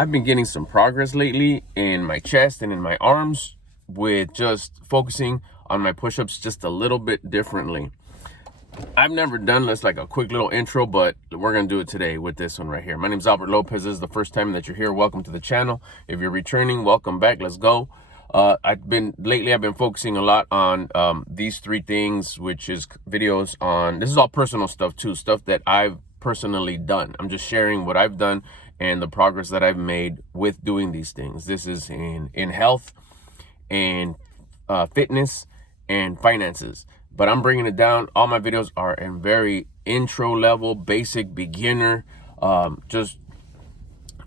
I've been getting some progress lately in my chest and in my arms with just focusing on my push-ups just a little bit differently. I've never done this, like a quick little intro, but we're going to do it today with this one right here. My name is Albert Lopez. This is the first time that you're here. Welcome to the channel. If you're returning, welcome back. Let's go. I've been focusing a lot on these three things, which is videos on, this is all personal stuff too, stuff that I've personally done. I'm just sharing what I've done and the progress that I've made with doing these things. This is in health and fitness and finances. But I'm bringing it down. All my videos are in very intro level, basic, beginner, just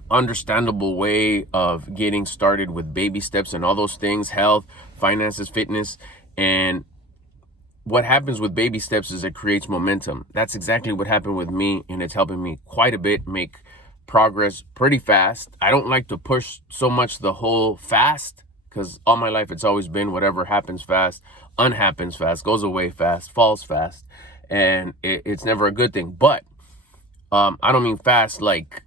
understandable way of getting started with baby steps and all those things, health, finances, fitness. And what happens with baby steps is it creates momentum. That's exactly what happened with me, and it's helping me quite a bit make progress pretty fast. I don't like to push so much the whole fast, because all my life it's always been whatever happens fast, unhappens fast, goes away fast, falls fast, and it's never a good thing. But I don't mean fast like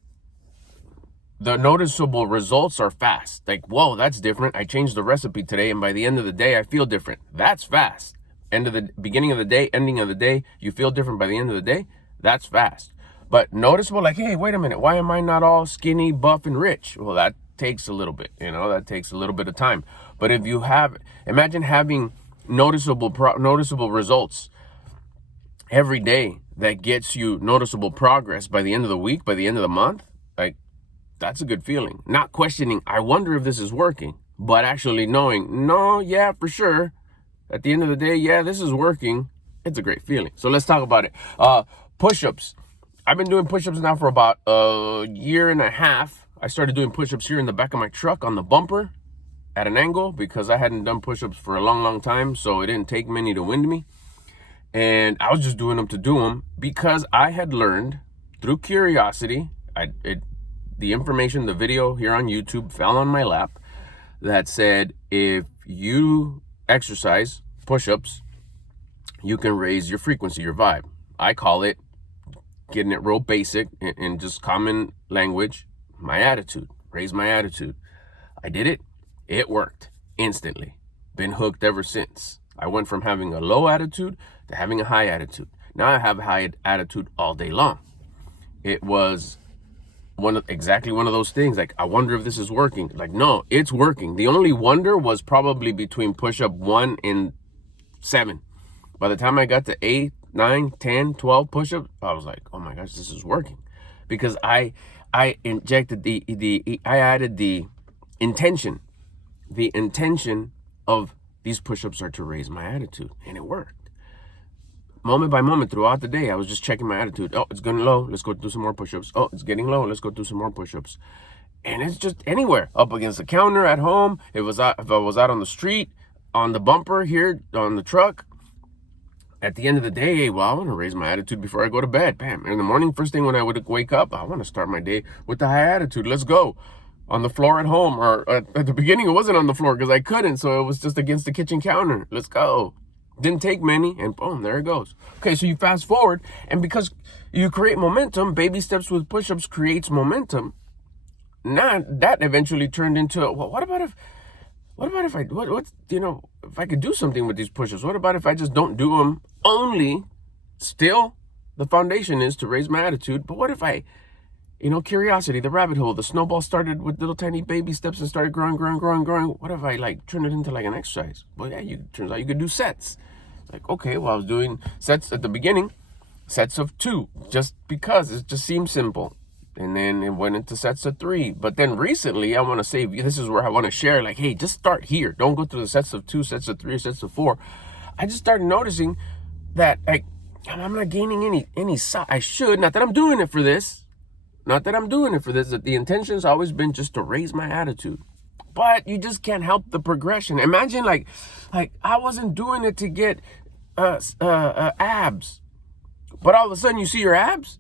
the noticeable results are fast. Like, whoa, that's different. I changed the recipe today, and by the end of the day, I feel different. That's fast. Beginning of the day, ending of the day, you feel different by the end of the day. That's fast. But noticeable, like, hey, wait a minute, why am I not all skinny, buff, and rich? Well, that takes a little bit, that takes a little bit of time. But if you imagine having noticeable results every day that gets you noticeable progress by the end of the week, by the end of the month, like, that's a good feeling. Not questioning, I wonder if this is working, but actually knowing, no, yeah, for sure. At the end of the day, yeah, this is working. It's a great feeling. So let's talk about it. Push-ups. I've been doing push-ups now for about a year and a half. I started doing push-ups here in the back of my truck on the bumper at an angle because I hadn't done push-ups for a long time, so it didn't take many to wind me. And I was just doing them to do them because I had learned through curiosity, the information, the video here on YouTube fell on my lap that said if you exercise push-ups, you can raise your frequency, your vibe. I call it, getting it real basic in just common language, my attitude. Raise my attitude. I did it. It worked instantly. Been hooked ever since. I went from having a low attitude to having a high attitude. Now I have a high attitude all day long. It was exactly one of those things. Like, I wonder if this is working. Like, no, it's working. The only wonder was probably between push-up 1 and 7. By the time I got to 8, 9, 10, 12 push-ups, I was like, oh my gosh, this is working. Because I injected I added the intention. The intention of these push-ups are to raise my attitude, and it worked. Moment by moment throughout the day, I was just checking my attitude. Oh, it's getting low. Let's go do some more push-ups. Oh, it's getting low. Let's go do some more push-ups. And it's just anywhere. Up against the counter, at home. If I was out on the street, on the bumper here, on the truck. At the end of the day, well, I want to raise my attitude before I go to bed. Bam. In the morning, first thing when I would wake up, I want to start my day with the high attitude. Let's go. On the floor at home, or at the beginning, it wasn't on the floor because I couldn't. So it was just against the kitchen counter. Let's go. Didn't take many, and boom, there it goes. Okay, so you fast forward, and because you create momentum, baby steps with push-ups creates momentum. Now that eventually turned into, well, what about if I could do something with these push-ups? What about if I just don't do them only? Still, the foundation is to raise my attitude, but what if I, curiosity, the rabbit hole, the snowball started with little tiny baby steps and started growing. What if I turn it into like an exercise? Well, yeah, turns out you could do sets. Like, okay, well, I was doing sets at the beginning, sets of 2, just because it just seemed simple. And then it went into sets of 3. But then recently, I want to say, this is where I want to share, like, hey, just start here. Don't go through the sets of 2, sets of 3, sets of 4. I just started noticing that, like, I'm not gaining any size. I should, not that I'm doing it for this. That the intention's always been just to raise my attitude. But you just can't help the progression. Imagine, like I wasn't doing it to get abs. But all of a sudden, you see your abs?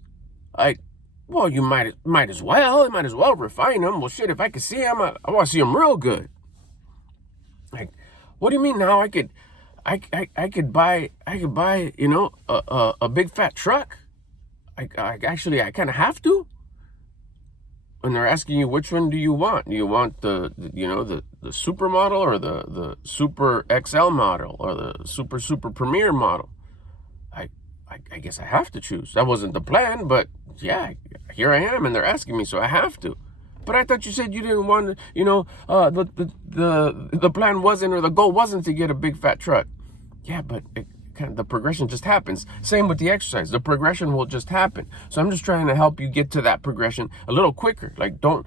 Like, well, you might as well refine them. Well, shit, if I could see them, I want to see them real good. Like, what do you mean now? I could buy, a big fat truck. I kind of have to. and they're asking you, which one do you want? Do you want the super model, or the super XL model, or the super premier model? I guess I have to choose. That wasn't the plan, but yeah, here I am, and they're asking me, so I have to. But I thought you said you didn't want, the plan wasn't, or the goal wasn't to get a big fat truck. Yeah, but the progression just happens. Same with the exercise. The progression will just happen. So I'm just trying to help you get to that progression a little quicker. Like, don't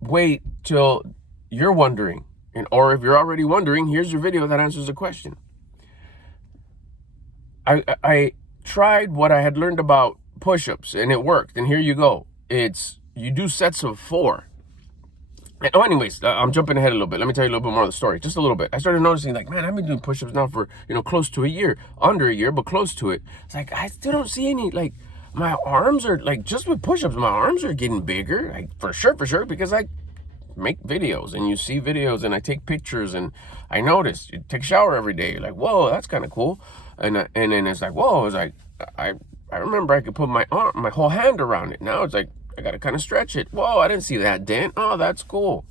wait till you're wondering. Or if you're already wondering, here's your video that answers the question. I tried what I had learned about push-ups, and it worked. And here you go. You do sets of 4. And, anyways, I'm jumping ahead a little bit. Let me tell you a little bit more of the story. Just a little bit. I started noticing, like, man, I've been doing push-ups now for, close to a year. Under a year, but close to it. It's like, I still don't see any, like, my arms are, like, just with push-ups, my arms are getting bigger. Like, for sure, because I make videos, and you see videos, and I take pictures, and I notice. You take a shower every day. You're like, whoa, that's kind of cool. And then it's like, whoa, it's like, I remember I could put my whole hand around it. Now it's like, I got to kind of stretch it. Whoa, I didn't see that dent. Oh, that's cool.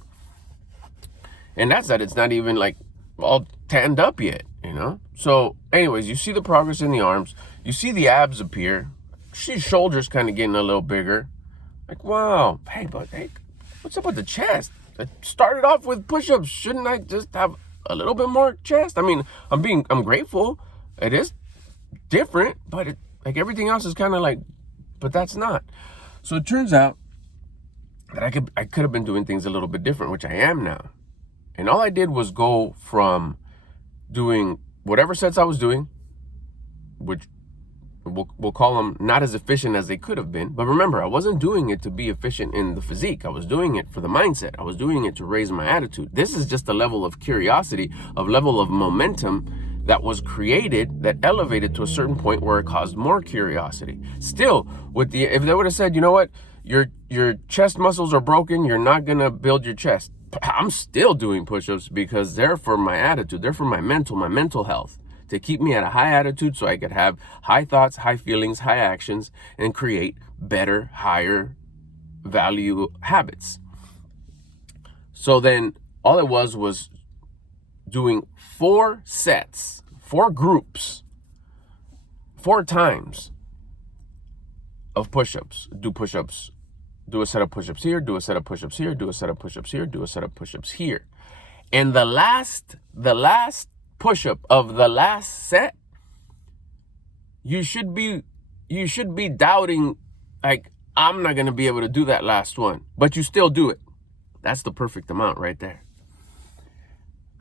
And that's that. It's not even like all tanned up yet, So anyways, you see the progress in the arms. You see the abs appear. You see shoulders kind of getting a little bigger. Like, wow. Hey, what's up with the chest? I started off with push-ups. Shouldn't I just have a little bit more chest? I mean, I'm grateful. It is different, but like everything else is kind of like, but that's not. So it turns out that I could have been doing things a little bit different, which I am now. And all I did was go from doing whatever sets I was doing, which we'll call them not as efficient as they could have been. But remember, I wasn't doing it to be efficient in the physique. I was doing it for the mindset. I was doing it to raise my attitude. This is just a level of curiosity, a level of momentum that was created, that elevated to a certain point where it caused more curiosity. Still, if they would have said, you know what, your chest muscles are broken, you're not gonna build your chest, I'm still doing push-ups because they're for my attitude, they're for my mental health, to keep me at a high attitude so I could have high thoughts, high feelings, high actions, and create better, higher value habits. So then all it was doing 4 sets, 4 groups, 4 times of push-ups. Do push-ups, do a set of push-ups here, do a set of push-ups here, do a set of push-ups here, do a set of push-ups here. And the last push-up of the last set, you should be doubting, like, I'm not going to be able to do that last one, but you still do it. That's the perfect amount right there.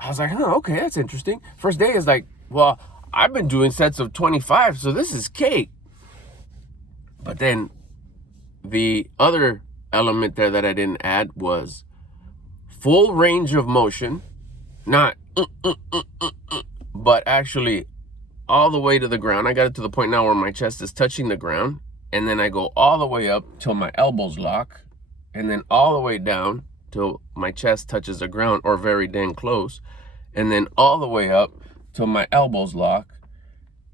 I was like, okay, that's interesting. First day is like, well, I've been doing sets of 25, so this is cake. But then the other element there that I didn't add was full range of motion, not but actually all the way to the ground. I got it to the point now where my chest is touching the ground, and then I go all the way up till my elbows lock, and then all the way down till my chest touches the ground or very dang close, and then all the way up till my elbows lock.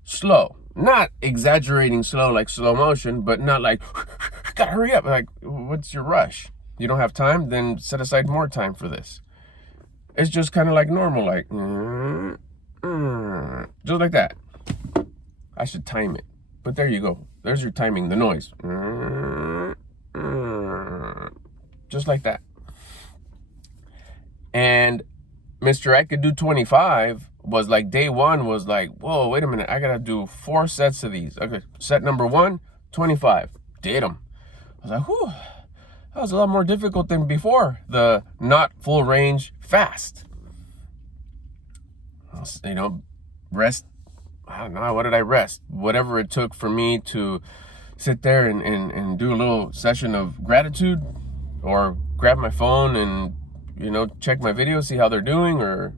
Slow, not exaggerating slow like slow motion, but not like gotta hurry up. Like, what's your rush? You don't have time? Then set aside more time for this. It's just kind of like normal, like just like that. I should time it, but there you go. There's your timing, the noise. Just like that. And Mr. I could do 25 was like, day one was like, whoa, wait a minute, I gotta do 4 sets of these. Okay, set number 1, 25. Did them. I was like, whew, that was a lot more difficult than before. The not full range fast. Rest. I don't know, what did I rest? Whatever it took for me to sit there and do a little session of gratitude, or grab my phone and, check my videos, see how they're doing, or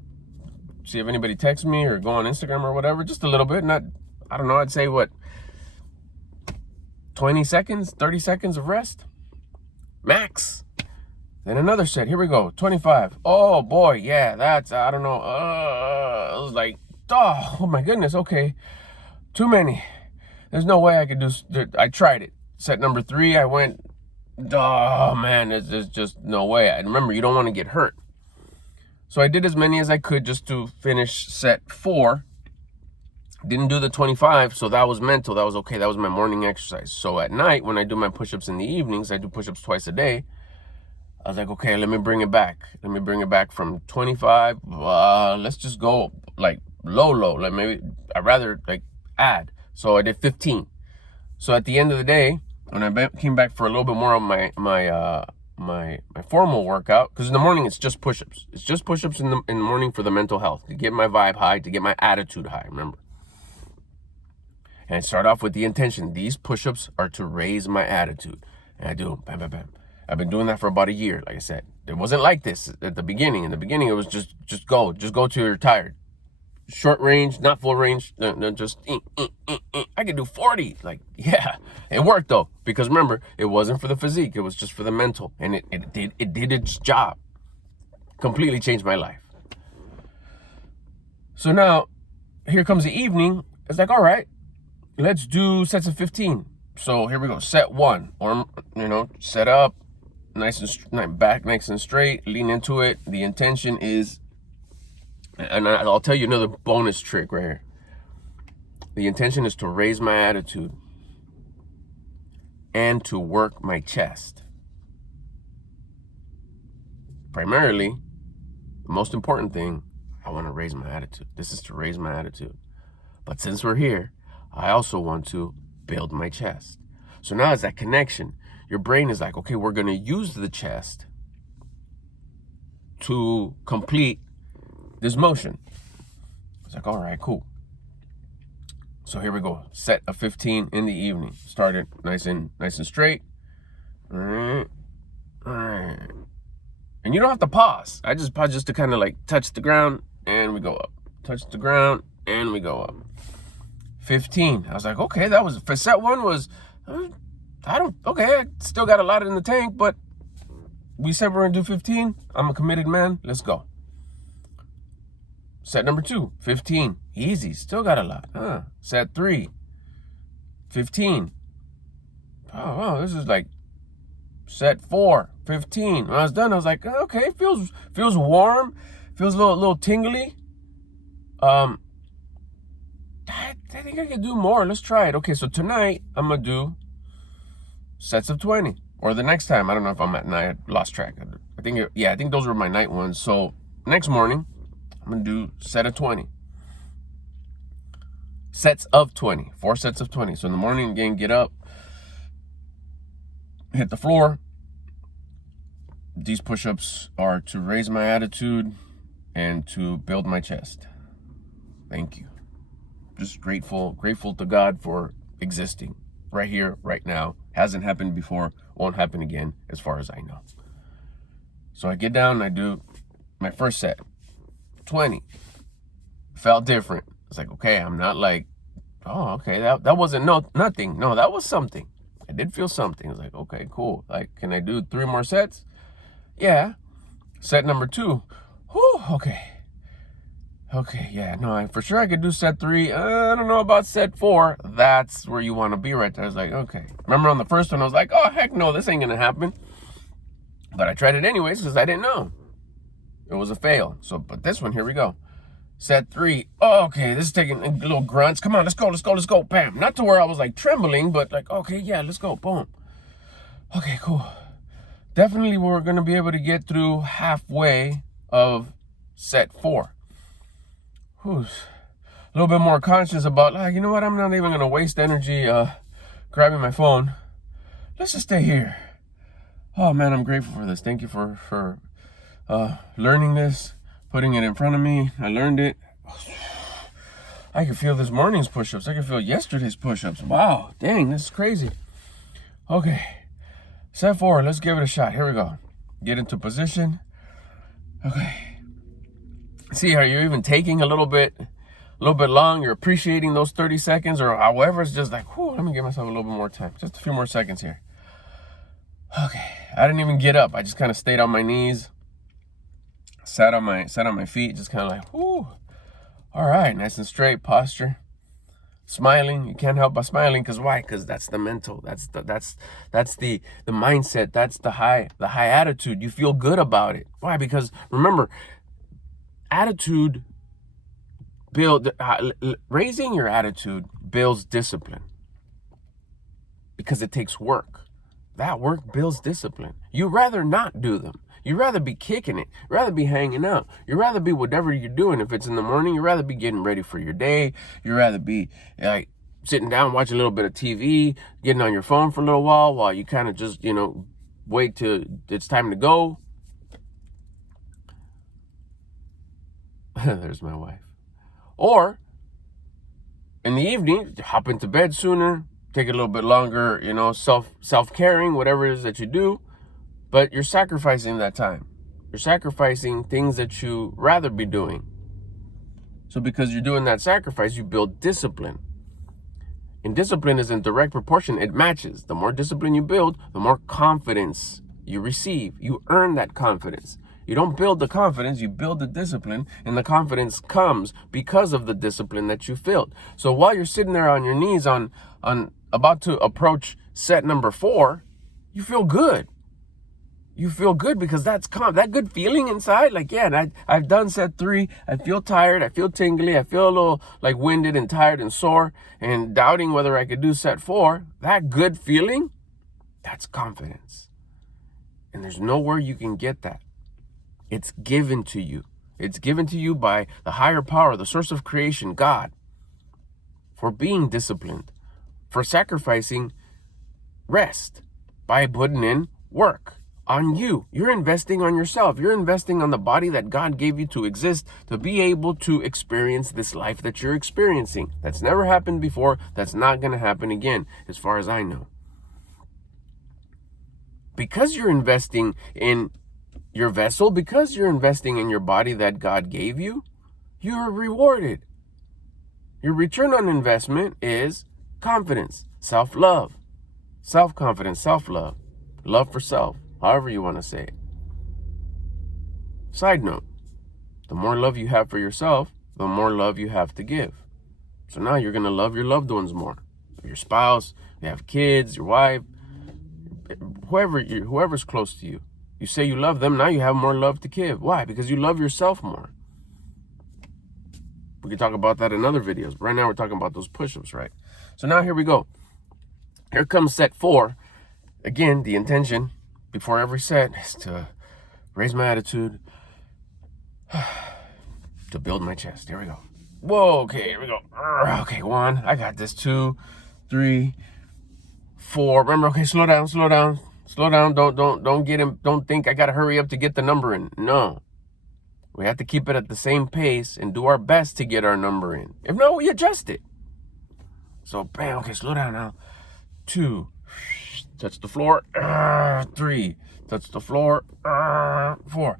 see if anybody texts me, or go on Instagram or whatever. Just a little bit, not, I don't know, I'd say 20 seconds, 30 seconds of rest, max. Then another set, here we go, 25. Oh boy, yeah, that's, I don't know, I was like, oh my goodness, okay, too many. There's no way I could do, I tried it. Set number 3, I went oh man, there's just no way. And remember, you don't want to get hurt. So I did as many as I could just to finish set 4. Didn't do the 25, so that was mental. That was okay. That was my morning exercise. So at night, when I do my push-ups in the evenings, I do push-ups twice a day. I was like, okay, let me bring it back. Let me bring it back from 25. Let's just go like low. Like maybe I'd rather like add. So I did 15. So at the end of the day, when I came back for a little bit more of my formal workout, because in the morning it's just push-ups. It's just push-ups in the morning for the mental health, to get my vibe high, to get my attitude high, remember. And I start off with the intention. These push-ups are to raise my attitude. And I do them, bam, bam, bam. I've been doing that for about a year, like I said. It wasn't like this at the beginning. In the beginning, it was just go till you're tired. Short range, not full range, just, I could do 40. Like, yeah, it worked though. Because remember, it wasn't for the physique. It was just for the mental. And it did its job. Completely changed my life. So now, here comes the evening. It's like, all right, let's do sets of 15. So here we go. Set 1, or set up, nice and back, nice and straight. Lean into it. The intention is, and I'll tell you another bonus trick right here. The intention is to raise my attitude and to work my chest. Primarily, the most important thing, I want to raise my attitude. This is to raise my attitude. But since we're here, I also want to build my chest. So now it's that connection. Your brain is like, okay, we're going to use the chest to complete this motion. It's like, all right, cool. So here we go. Set of 15 in the evening. Started nice and straight. All right. And you don't have to pause. I just pause just to kind of like touch the ground and we go up. Touch the ground and we go up. 15. I was like, okay, that was, for set 1 was, I still got a lot in the tank, but we said we're gonna do 15. I'm a committed man. Let's go. Set number 2, 15. Easy, still got a lot. Set 3, 15. Oh, this is like set 4, 15. When I was done, I was like, okay, feels warm, feels a little tingly. I think I could do more. Let's try it. Okay, so tonight I'm gonna do sets of 20, or the next time. I don't know if I'm at night. I lost track. I think those were my night ones. So next morning I'm gonna do set of 20. Sets of 20. 4 sets of 20. So in the morning, again, get up, hit the floor. These push-ups are to raise my attitude and to build my chest. Thank you. Just grateful to God for existing right here, right now. Hasn't happened before, won't happen again as far as I know. So I get down and I do my first set, 20. Felt different. It's like, okay, I'm not like, oh, okay, that wasn't nothing. No, that was something. I did feel something. It's like, okay, cool. Like, can I do 3 more sets? Yeah. Set number 2. Whew, okay. Okay, yeah, no, for sure I could do set 3. I don't know about set 4. That's where you want to be right there. I was like, okay. Remember on the first one, I was like, oh, heck no, this ain't going to happen. But I tried it anyways because I didn't know. It was a fail. So, but this one, here we go. Set 3. Oh, okay, this is taking little grunts. Come on, let's go. Bam. Not to where I was like trembling, but like, okay, yeah, let's go. Boom. Okay, cool. Definitely we're going to be able to get through halfway of set 4. Who's a little bit more conscious about, like, you know what, I'm not even going to waste energy grabbing my phone. Let's just stay here. Oh, man, I'm grateful for this. Thank you for learning this, putting it in front of me. I learned it. I can feel this morning's push-ups. I can feel yesterday's push-ups. Wow, dang, this is crazy. Okay, set 4. Let's give it a shot. Here we go. Get into position. Okay. See how you're even taking a little bit long. You're appreciating those 30 seconds or however. It's just like, whew, let me give myself a little bit more time. Just a few more seconds here. Okay, I didn't even get up. I just kind of stayed on my knees, sat on my feet, just kind of like, whew. All right, nice and straight posture. Smiling, you can't help but smiling, because why? Because that's the mental, that's the mindset, that's the high attitude. You feel good about it. Why? Because remember, attitude raising your attitude builds discipline, because it takes work. That work builds discipline. You'd rather not do them. You'd rather be kicking it. You'd rather be hanging out. You'd rather be whatever you're doing. If it's in the morning, you'd rather be getting ready for your day. You'd rather be like sitting down, watching a little bit of TV, getting on your phone for a little while you kind of just, wait till it's time to go. There's my wife. Or in the evening, hop into bed sooner, take a little bit longer, self-caring, whatever it is that you do. But you're sacrificing that time. You're sacrificing things that you rather be doing. So because you're doing that sacrifice, you build discipline. And discipline is in direct proportion. It matches. The more discipline you build, the more confidence you receive. You earn that confidence. You don't build the confidence, you build the discipline, and the confidence comes because of the discipline that you built. So while you're sitting there on your knees on about to approach set number 4, you feel good. You feel good because that's that good feeling inside. Like, yeah, I've done set 3. I feel tired. I feel tingly. I feel a little like winded and tired and sore and doubting whether I could do set 4. That good feeling, that's confidence. And there's nowhere you can get that. It's given to you. It's given to you by the higher power, the source of creation, God, for being disciplined, for sacrificing rest by putting in work on you. You're investing on yourself. You're investing on the body that God gave you to exist, to be able to experience this life that you're experiencing. That's never happened before. That's not going to happen again, as far as I know. Because you're investing in your vessel, because you're investing in your body that God gave you, you're rewarded. Your return on investment is confidence, self-love, self-confidence, self-love, love for self, however you want to say it. Side note, the more love you have for yourself, the more love you have to give. So now you're going to love your loved ones more. Your spouse, you have kids, your wife, whoever's close to you. You say you love them, now you have more love to give. Why? Because you love yourself more. We can talk about that in other videos. But right now we're talking about those push-ups, right? So now here we go. Here comes set 4. Again, the intention before every set is to raise my attitude, to build my chest. Here we go. Whoa, okay, here we go. Okay, 1, I got this. 2, 3, 4. Remember, okay, slow down. Slow down. Don't get him. Don't think I got to hurry up to get the number in. No. We have to keep it at the same pace and do our best to get our number in. If not, we adjust it. So, bam, okay, slow down now. 2, touch the floor. 3, touch the floor. 4.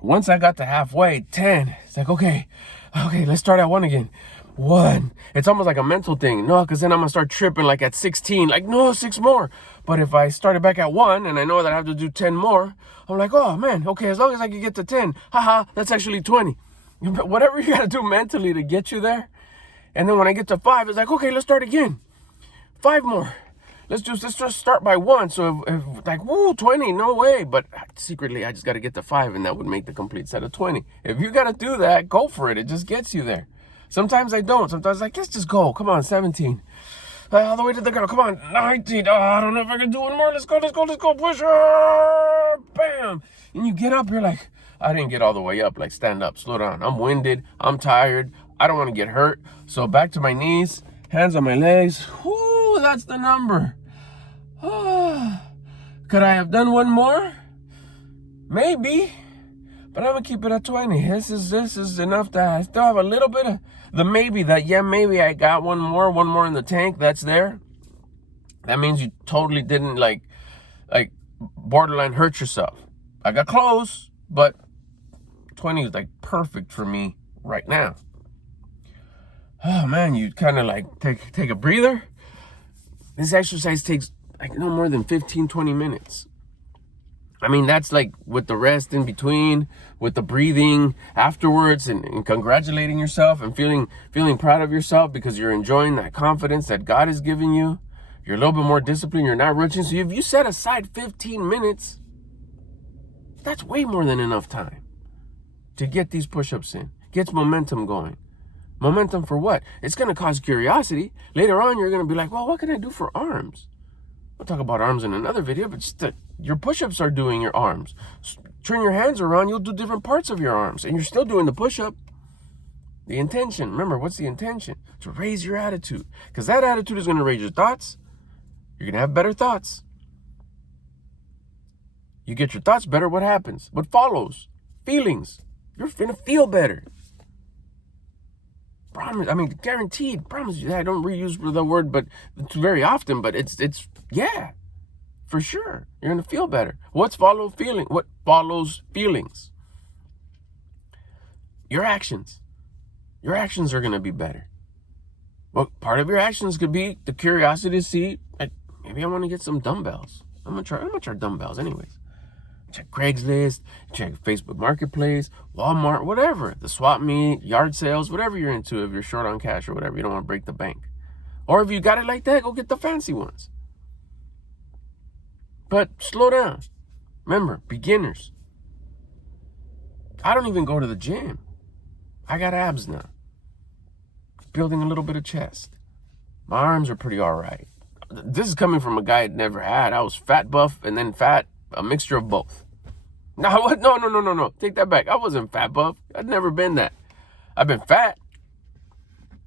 Once I got to halfway, 10, it's like, okay, let's start at 1 again. 1. It's almost like a mental thing. No, because then I'm going to start tripping like at 16. Like, no, 6 more. But if I started back at 1 and I know that I have to do 10 more, I'm like, oh, man, okay, as long as I can get to 10. Haha, that's actually 20. Whatever you got to do mentally to get you there. And then when I get to 5, it's like, okay, let's start again. 5 more. Let's just start by 1. So if like, woo, 20, no way. But secretly, I just got to get to 5, and that would make the complete set of 20. If you got to do that, go for it. It just gets you there. Sometimes I don't. Sometimes like, let's just go. Come on, 17. All the way to the girl. Come on, 19. Oh, I don't know if I can do one more. Let's go. Push her. Bam. And you get up. You're like, I didn't get all the way up. Like, stand up. Slow down. I'm winded. I'm tired. I don't want to get hurt. So back to my knees. Hands on my legs. Whoo, that's the number. Could I have done one more? Maybe. But I'm going to keep it at 20. This is enough that I still have a little bit of the maybe that, yeah, maybe I got one more in the tank. That's there. That means you totally didn't like borderline hurt yourself. I got close, but 20 is like perfect for me right now. Oh man, you kind of like take a breather. This exercise takes like no more than 15-20 minutes. I mean, that's like with the rest in between, with the breathing afterwards, and congratulating yourself and feeling proud of yourself because you're enjoying that confidence that God is giving you. You're a little bit more disciplined. You're not rushing. So if you set aside 15 minutes, that's way more than enough time to get these push-ups in. Gets momentum going. Momentum for what? It's going to cause curiosity. Later on, you're going to be like, well, what can I do for arms? We'll talk about arms in another video, but just your push-ups are doing your arms. Turn your hands around, you'll do different parts of your arms, and you're still doing the push-up. The intention, remember, what's the intention? To raise your attitude, because that attitude is going to raise your thoughts. You're going to have better thoughts. You get your thoughts better, what happens? What follows? Feelings. You're going to feel better. Promise, I mean, guaranteed, promise you. I don't reuse the word, but it's very often, but it's yeah, for sure. You're going to feel better. What follows feelings? Your actions. Your actions are going to be better. Well, part of your actions could be the curiosity to see, like, maybe I want to get some dumbbells. I'm going to try dumbbells anyways. Check Craigslist, check Facebook Marketplace, Walmart, whatever. The swap meet, yard sales, whatever you're into. If you're short on cash or whatever, you don't want to break the bank. Or if you got it like that, go get the fancy ones. But slow down. Remember, beginners. I don't even go to the gym. I got abs now. Building a little bit of chest. My arms are pretty all right. This is coming from a guy I'd never had. I was fat buff and then fat, a mixture of both. No, what? No. Take that back. I wasn't fat buff. I'd never been that. I've been fat.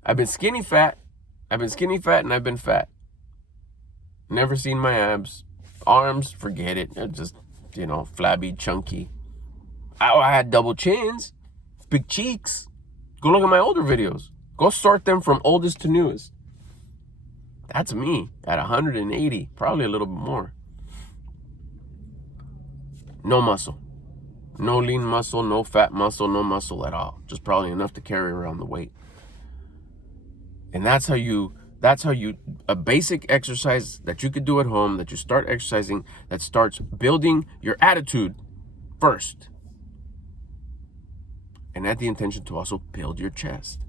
I've been skinny fat. I've been skinny fat and I've been fat. Never seen my abs. Arms, forget it. They're just, flabby, chunky. I had double chins, big cheeks. Go look at my older videos. Go sort them from oldest to newest. That's me at 180, probably a little bit more. No muscle. No lean muscle, no fat muscle, no muscle at all. Just probably enough to carry around the weight. And that's how a basic exercise that you could do at home, that you start exercising, that starts building your attitude first. And at the intention to also build your chest.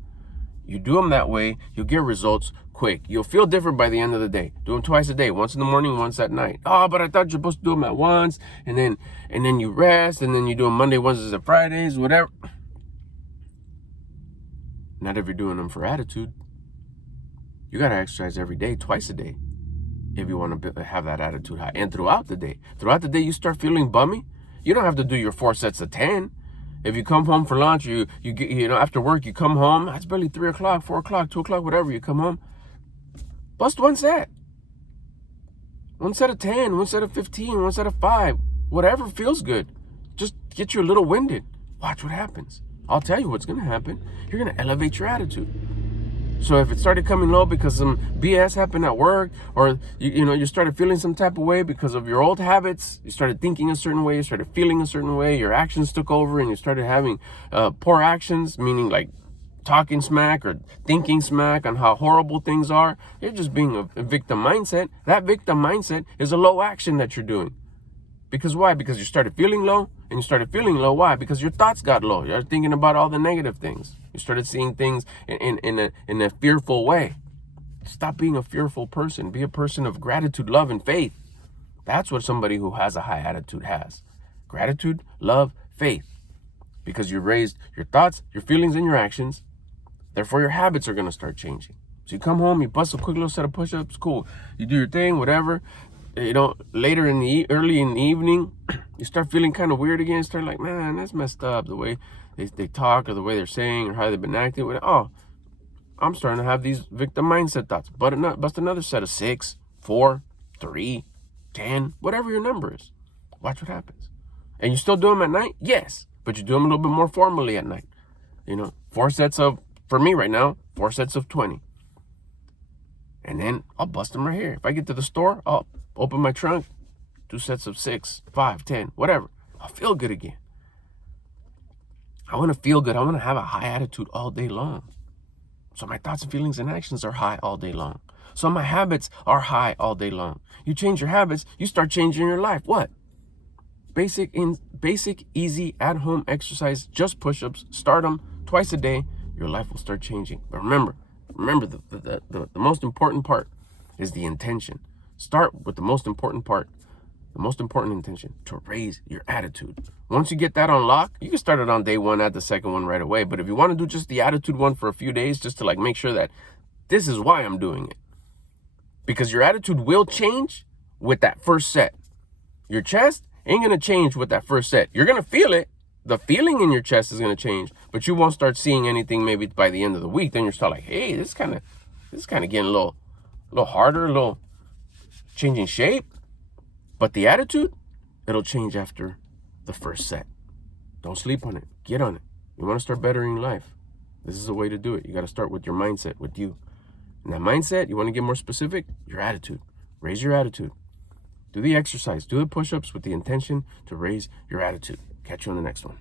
You do them that way, you'll get results quick. You'll feel different by the end of the day. Do them twice a day, once in the morning, once at night. Oh, but I thought you're supposed to do them at once, and then you rest, and then you do them Monday, Wednesdays, and Fridays, whatever. Not if you're doing them for attitude. You gotta exercise every day, twice a day, if you want to have that attitude high. And throughout the day, you start feeling bummy. You don't have to do your 4 sets of 10. If you come home for lunch, you get, after work, you come home, it's barely 3 o'clock, 4 o'clock, 2 o'clock, whatever, you come home, bust one set. One set of 10, one set of 15, one set of 5, whatever feels good. Just get you a little winded. Watch what happens. I'll tell you what's going to happen. You're going to elevate your attitude. So if it started coming low because some BS happened at work, or you started feeling some type of way because of your old habits, you started thinking a certain way, you started feeling a certain way, your actions took over, and you started having poor actions, meaning like talking smack or thinking smack on how horrible things are, you're just being a victim mindset. That victim mindset is a low action that you're doing. Because why? Because you started feeling low, and you started feeling low. Why? Because your thoughts got low. You're thinking about all the negative things. You started seeing things in a fearful way. Stop being a fearful person. Be a person of gratitude, love, and faith. That's what somebody who has a high attitude has. Gratitude, love, faith. Because you raised your thoughts, your feelings, and your actions. Therefore, your habits are going to start changing. So you come home, you bust a quick little set of push-ups, cool. You do your thing, whatever. Later early in the evening, you start feeling kind of weird again. Start like, man, that's messed up. The way they talk, or the way they're saying, or how they've been acting. Oh, I'm starting to have these victim mindset thoughts. Bust another set of 6, 4, 3, 10, whatever your number is. Watch what happens. And you still do them at night? Yes, but you do them a little bit more formally at night. 4 sets of, for me right now, 4 sets of 20. And then I'll bust them right here. If I get to the store, I'll open my trunk, 2 sets of 6, 5, 10, whatever. I'll feel good again. I want to feel good. I want to have a high attitude all day long. So my thoughts and feelings and actions are high all day long. So my habits are high all day long. You change your habits, you start changing your life. What? basic, easy, at-home exercise, just push-ups. Start them twice a day. Your life will start changing. But remember, the most important part is the intention. Start with the most important part. The most important intention, to raise your attitude. Once you get that on lock, you can start it on day one, add the second one right away. But if you want to do just the attitude one for a few days, just to like make sure that this is why I'm doing it. Because your attitude will change with that first set. Your chest ain't going to change with that first set. You're going to feel it. The feeling in your chest is going to change, but you won't start seeing anything maybe by the end of the week. Then you're start like, hey, this is kind of getting a little harder, a little changing shape. But the attitude, it'll change after the first set. Don't sleep on it. Get on it. You want to start bettering life. This is the way to do it. You got to start with your mindset, with you. And that mindset, you want to get more specific? Your attitude. Raise your attitude. Do the exercise. Do the push-ups with the intention to raise your attitude. Catch you on the next one.